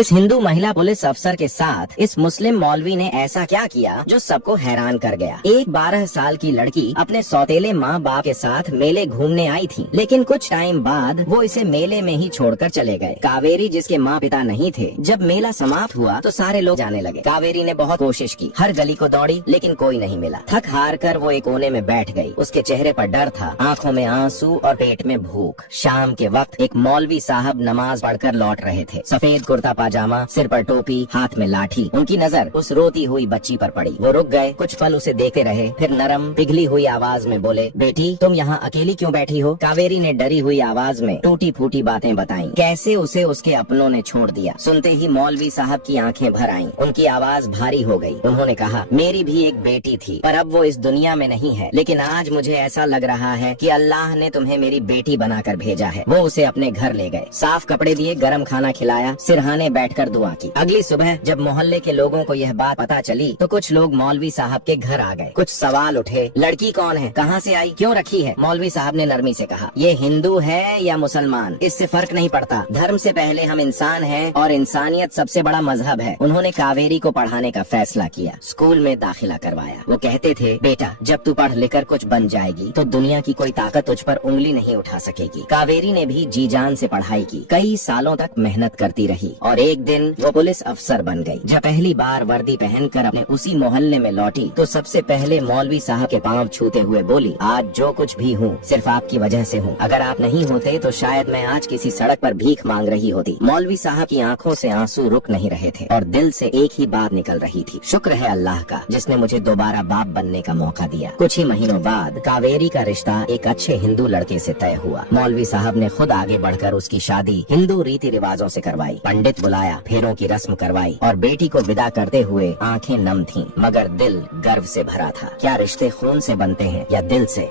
इस हिंदू महिला पुलिस अफसर के साथ इस मुस्लिम मौलवी ने ऐसा क्या किया जो सबको हैरान कर गया। एक 12 साल की लड़की अपने सौतेले माँ बाप के साथ मेले घूमने आई थी, लेकिन कुछ टाइम बाद वो इसे मेले में ही छोड़कर चले गए। कावेरी, जिसके माँ पिता नहीं थे, जब मेला समाप्त हुआ तो सारे लोग जाने लगे। कावेरी ने बहुत कोशिश की, हर गली को दौड़ी, लेकिन कोई नहीं मिला। थक हार कर वो एक कोने में बैठ गई। उसके चेहरे पर डर था, आंखों में आंसू और पेट में भूख। शाम के वक्त एक मौलवी साहब नमाज पढ़कर लौट रहे थे। सफेद कुर्ता पाजामा, सिर पर टोपी, हाथ में लाठी। उनकी नजर उस रोती हुई बच्ची पर पड़ी। वो रुक गए, कुछ पल उसे देखते रहे, फिर नरम पिघली हुई आवाज में बोले, बेटी तुम यहाँ अकेली क्यों बैठी हो? कावेरी ने डरी हुई आवाज में टूटी फूटी बातें बताई, कैसे उसे उसके अपनों ने छोड़ दिया। सुनते ही मौलवी साहब की आंखें भर आईं। उनकी आवाज भारी हो गई। उन्होंने कहा, मेरी भी एक बेटी थी, पर अब वो इस दुनिया में नहीं है, लेकिन आज मुझे ऐसा लग रहा है कि अल्लाह ने तुम्हें मेरी बेटी बनाकर भेजा है। वो उसे अपने घर ले गए, साफ कपड़े दिए, गरम खाना खिलाया, सिरहाने बैठकर दुआ की। अगली सुबह जब मोहल्ले के लोगों को यह बात पता चली तो कुछ लोग मौलवी साहब के घर आ गए। कुछ सवाल उठे, लड़की कौन है, कहाँ से आई, क्यों रखी है? मौलवी साहब ने नरमी से कहा, ये हिंदू है या मुसलमान, इससे फर्क नहीं पड़ता। धर्म से पहले हम इंसान हैं और इंसानियत सबसे बड़ा मजहब है। उन्होंने कावेरी को पढ़ाने का फैसला किया, स्कूल में दाखिला करवाया। वो कहते थे, बेटा जब तू पढ़ लिख कर कुछ बन जाएगी तो दुनिया की कोई ताकत तुझ पर उंगली नहीं उठा सकेगी। कावेरी ने भी जी जान से पढ़ाई की, कई सालों तक मेहनत करती रही और एक दिन वो पुलिस अफसर बन गई। जब पहली बार वर्दी पहनकर अपने उसी मोहल्ले में लौटी तो सबसे पहले मौलवी साहब के पांव छूते हुए बोली, आज जो कुछ भी हूँ सिर्फ आपकी वजह से हूँ। अगर आप नहीं होते तो शायद मैं आज किसी सड़क पर भीख मांग रही होती। मौलवी साहब की आंखों से आंसू रुक नहीं रहे थे और दिल से एक ही बात निकल रही थी, शुक्र है अल्लाह का जिसने मुझे दोबारा बाप बनने का मौका दिया। कुछ ही महीनों बाद कावेरी का रिश्ता एक अच्छे हिंदू लड़के से तय हुआ। मौलवी साहब ने खुद आगे बढ़कर उसकी शादी हिंदू रीति रिवाजों से करवाई। पंडित बुलाया, फेरों की रस्म करवाई और बेटी को विदा करते हुए आंखें नम थीं, मगर दिल गर्व से भरा था। क्या रिश्ते खून से बनते हैं या दिल से?